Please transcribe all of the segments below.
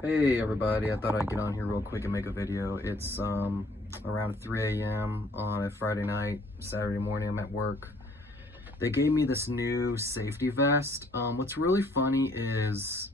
Hey everybody, I thought I'd get on here real quick and make a video. It's around 3 a.m. on a Friday night, Saturday morning. I'm at work. They gave me this new safety vest. What's really funny is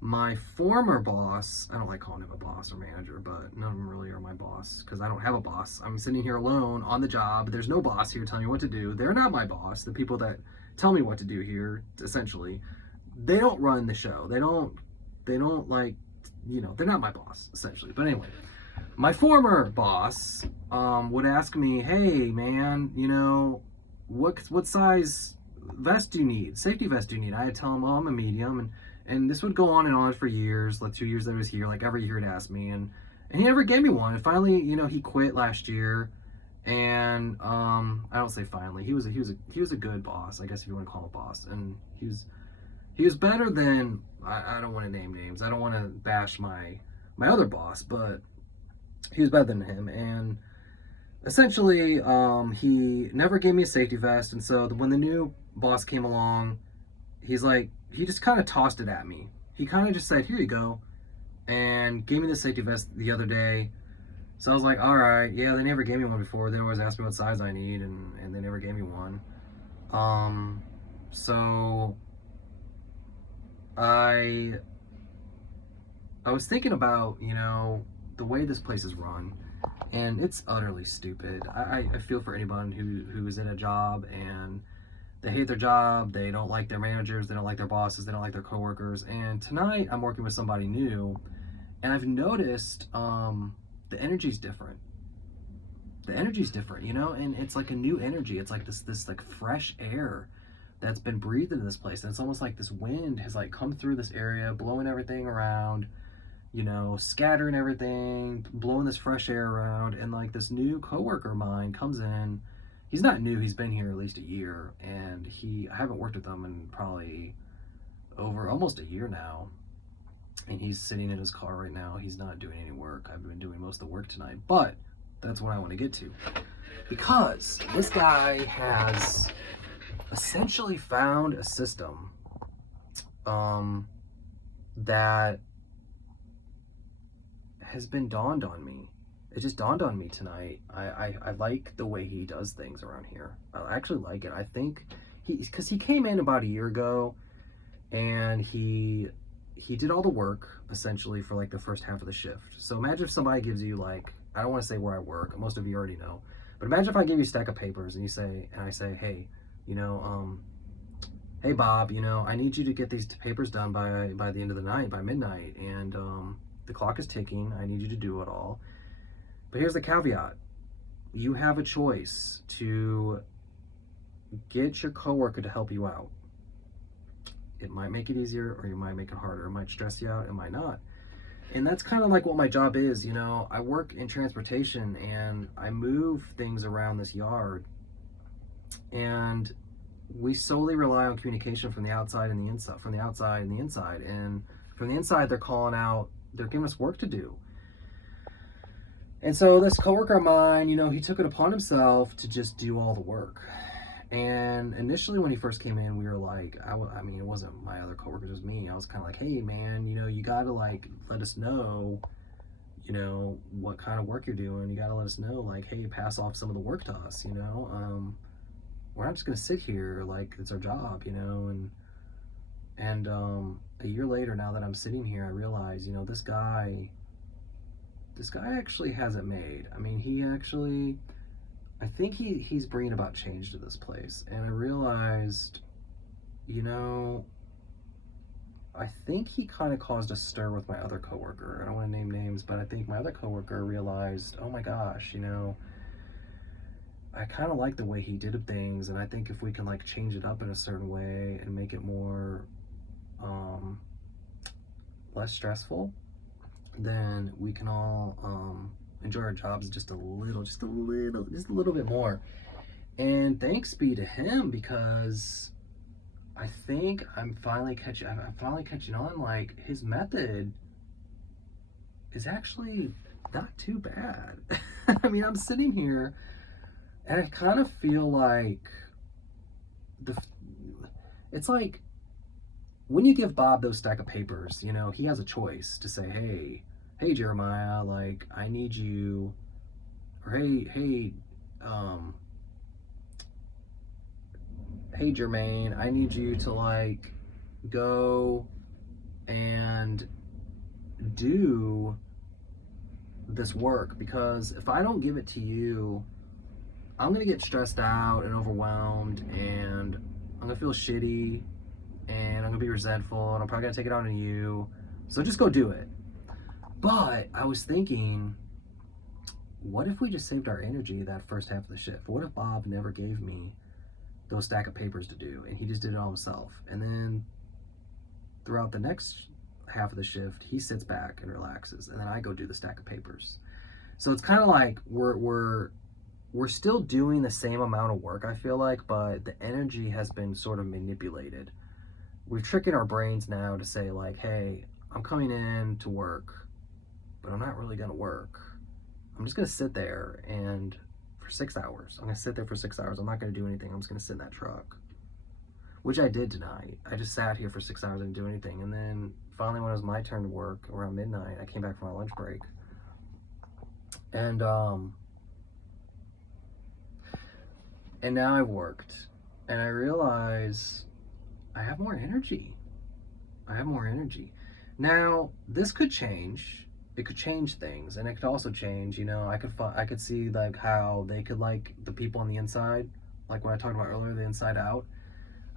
my former boss, I don't like calling him a boss or manager, but none of them really are my boss because I don't have a boss. I'm sitting here alone on the job. There's no boss here telling me what to do. They're not my boss. The people that tell me what to do here, essentially, they don't run the show. They don't like, they're not my boss, essentially. But anyway, my former boss would ask me, hey, man, what size vest do you need? Safety vest do you need? I'd tell him, oh, I'm a medium. And this would go on and on for years, like 2 years that I was here, like every year he'd ask me. And he never gave me one. And finally, he quit last year. And I don't say finally. He was a good boss, I guess, if you want to call him a boss. And he was better than, I don't want to name names. I don't want to bash my other boss, but he was better than him. And essentially, he never gave me a safety vest. And so when the new boss came along, he just kind of tossed it at me. He kind of just said, here you go, and gave me the safety vest the other day. So I was like, all right, yeah, they never gave me one before. They always asked me what size I need, and they never gave me one. So I I was thinking about, the way this place is run, and it's utterly stupid. I feel for anyone who is in a job and they hate their job, they don't like their managers, they don't like their bosses, they don't like their coworkers. And tonight I'm working with somebody new, and I've noticed the energy's different. The energy's different, and it's like a new energy. It's like this like fresh air that's been breathed into this place, and it's almost like this wind has like come through this area, blowing everything around, scattering everything, blowing this fresh air around. And like this new coworker of mine comes in. He's not new, he's been here at least a year, and I haven't worked with him in probably over almost a year now. And he's sitting in his car right now. He's not doing any work. I've been doing most of the work tonight, but that's what I want to get to. Because this guy has essentially found a system that has been dawned on me. It just dawned on me tonight. I like the way he does things around here. I actually like it. I think because he came in about a year ago, and he did all the work essentially for like the first half of the shift. So imagine if somebody gives you, like, I don't want to say where I work. Most of you already know, but imagine if I give you a stack of papers and I say, hey, hey Bob, I need you to get these papers done by the end of the night, by midnight, and the clock is ticking. I need you to do it all. But here's the caveat. You have a choice to get your coworker to help you out. It might make it easier, or you might make it harder. It might stress you out, it might not. And that's kind of like what my job is. I work in transportation, and I move things around this yard. And we solely rely on communication from the outside and the inside, from the outside and the inside. And from the inside, they're calling out, they're giving us work to do. And so this coworker of mine, he took it upon himself to just do all the work. And initially when he first came in, we were like, I mean, it wasn't my other coworkers, it was me. I was kind of like, hey man, you gotta like let us know, what kind of work you're doing. You gotta let us know, like, hey, pass off some of the work to us. We're not just gonna sit here like it's our job. And a year later, now that I'm sitting here, I realize, this guy actually has it made. I mean, I think he's bringing about change to this place. And I realized, I think he kind of caused a stir with my other coworker. I don't want to name names, but I think my other coworker realized, oh my gosh, I kind of like the way he did things. And I think if we can like change it up in a certain way and make it more less stressful, then we can all enjoy our jobs just a little bit more. And thanks be to him, because I think I'm finally catching on. Like, his method is actually not too bad. I mean, I'm sitting here and I kind of feel like it's like when you give Bob those stack of papers, you know, he has a choice to say, hey Jeremiah, like I need you, or um hey Jermaine, I need you to like go and do this work, because if I don't give it to you, I'm gonna get stressed out and overwhelmed, and I'm gonna feel shitty, and I'm gonna be resentful, and I'm probably gonna take it out on you. So just go do it. But I was thinking, what if we just saved our energy that first half of the shift? What if Bob never gave me those stack of papers to do, and he just did it all himself? And then throughout the next half of the shift, he sits back and relaxes, and then I go do the stack of papers. So it's kind of like we're still doing the same amount of work, I feel like, but the energy has been sort of manipulated. We're tricking our brains now to say like, hey, I'm coming in to work, but I'm not really gonna work. I'm just gonna sit there and for 6 hours. I'm gonna sit there for 6 hours. I'm not gonna do anything. I'm just gonna sit in that truck. Which I did tonight. I just sat here for 6 hours and didn't do anything. And then finally when it was my turn to work around midnight, I came back from my lunch break. And now I've worked, and I realize I have more energy. I have more energy. Now, this could change. It could change things, and it could also change, you know, I could see like how they could, like the people on the inside, like what I talked about earlier, the inside out,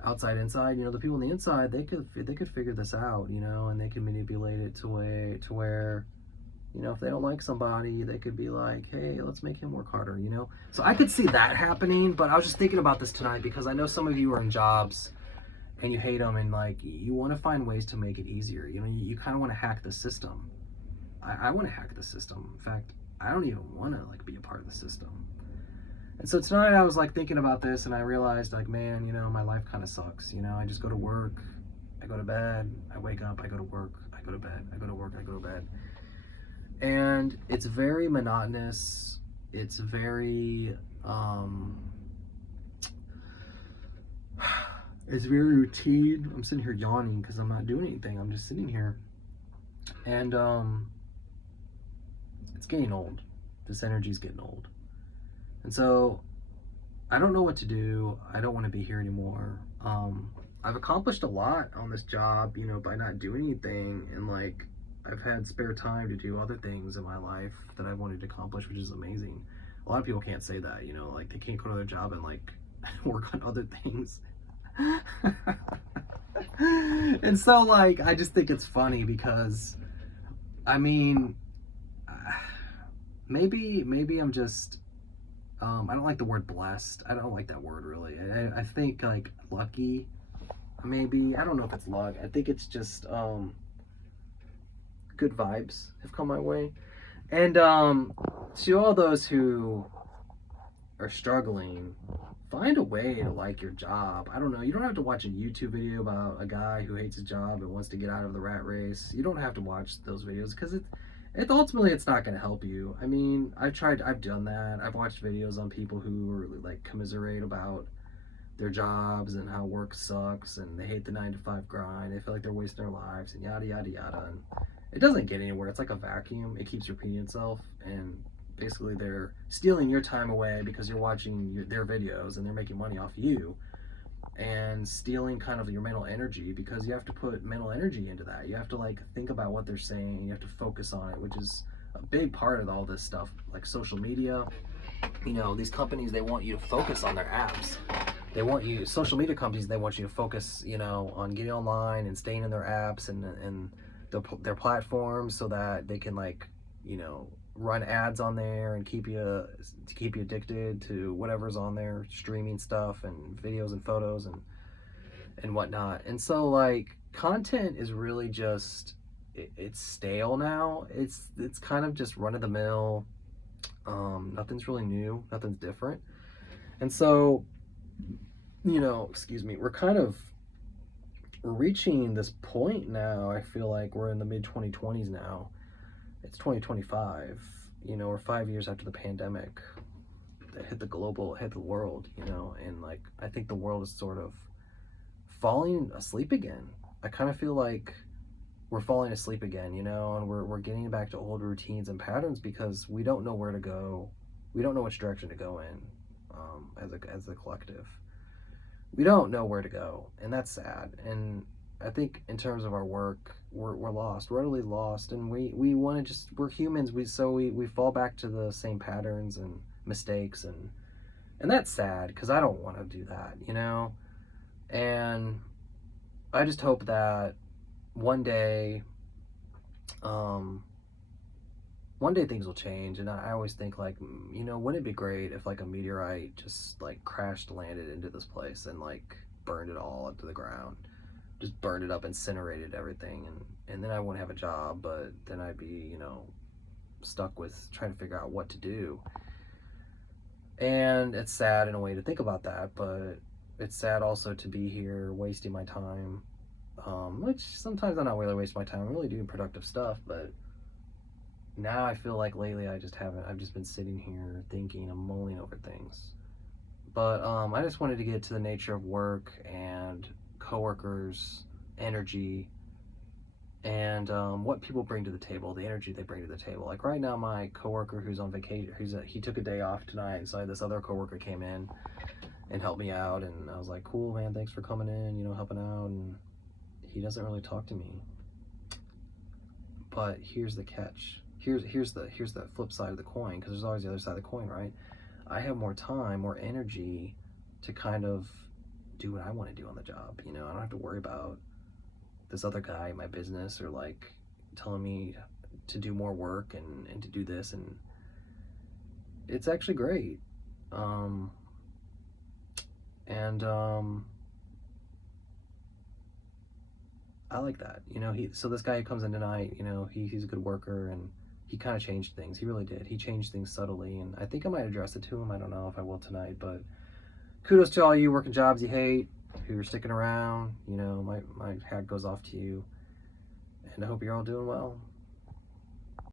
outside inside, you know, the people on the inside, they could figure this out, you know, and they can manipulate it to where, you know, if they don't like somebody, they could be like, hey, let's make him work harder, you know? So I could see that happening, but I was just thinking about this tonight because I know some of you are in jobs and you hate them, and like you want to find ways to make it easier. You know, you kind of want to hack the system. I want to hack the system. In fact, I don't even want to like be a part of the system. And so tonight I was like thinking about this, and I realized like, man, you know, my life kind of sucks. You know, I just go to work, I go to bed, I wake up, I go to work, I go to bed, I go to work, I go to bed. And it's very monotonous. It's very it's very routine. I'm sitting here yawning because I'm not doing anything. I'm just sitting here. And it's getting old. This energy's getting old. And so I don't know what to do. I don't want to be here anymore. I've accomplished a lot on this job, you know, by not doing anything, and like I've had spare time to do other things in my life that I wanted to accomplish, which is amazing. A lot of people can't say that, you know, like they can't go to their job and like work on other things. And so like I just think it's funny because I mean maybe I'm just I don't like the word blessed. I don't like that word really. I think like lucky, maybe. I don't know if it's luck. I think it's just good vibes have come my way. And to all those who are struggling, find a way to like your job. I don't know. You don't have to watch a YouTube video about a guy who hates his job and wants to get out of the rat race. You don't have to watch those videos because ultimately it's not going to help you. I mean, I've done that. I've watched videos on people who really like commiserate about their jobs and how work sucks and they hate the 9-to-5 grind. They feel like they're wasting their lives and yada yada yada. And it doesn't get anywhere. It's like a vacuum. It keeps repeating itself, and basically they're stealing your time away because you're watching their videos and they're making money off you, and stealing kind of your mental energy because you have to put mental energy into that. You have to like think about what they're saying, and you have to focus on it, which is a big part of all this stuff, like social media. You know, these companies, they want you to focus on their apps. They want you, social media companies, they want you to focus, you know, on getting online and staying in their apps and their platforms so that they can like, you know, run ads on there and keep you addicted to whatever's on there, streaming stuff and videos and photos and whatnot. And so like content is really just it's stale now. It's kind of just run of the mill. Nothing's really new, nothing's different. And so, you know, excuse me, we're reaching this point now. I feel like we're in the mid 2020s now. It's 2025, you know, we're 5 years after the pandemic that hit the world, you know, and like I think the world is sort of falling asleep again. I kind of feel like we're falling asleep again, you know, and we're getting back to old routines and patterns because we don't know where to go. We don't know which direction to go in, as a collective. We don't know where to go, and that's sad. And I think in terms of our work, we're lost. We're utterly lost, and we want to just, we're humans. We fall back to the same patterns and mistakes, and that's sad because I don't want to do that, you know. And I just hope that one day, um, one day things will change. And I always think like, you know, wouldn't it be great if like a meteorite just like crashed landed into this place and like burned it all up to the ground, just burned it up, incinerated everything, and then I wouldn't have a job, but then I'd be, you know, stuck with trying to figure out what to do. And it's sad in a way to think about that, but it's sad also to be here wasting my time, which sometimes I'm not really wasting my time. I'm really doing productive stuff, but now I feel like lately I just haven't. I've just been sitting here thinking and mulling over things. But I just wanted to get to the nature of work and coworkers, energy, and what people bring to the table, the energy they bring to the table. Like right now, my coworker who's on vacation, he took a day off tonight, and so this other coworker came in and helped me out, and I was like, cool, man, thanks for coming in, you know, helping out. And he doesn't really talk to me. But here's the catch. Here's the flip side of the coin, because there's always the other side of the coin, right? I have more time, more energy to kind of do what I want to do on the job. You know, I don't have to worry about this other guy in my business or like telling me to do more work and to do this, and it's actually great. Um, and I like that. You know, so this guy who comes in tonight, you know, he's a good worker, and he kind of changed things. He really did. He changed things subtly, and I think I might address it to him. I don't know if I will tonight, but kudos to all you working jobs you hate, who are sticking around. You know, my hat goes off to you, and I hope you're all doing well.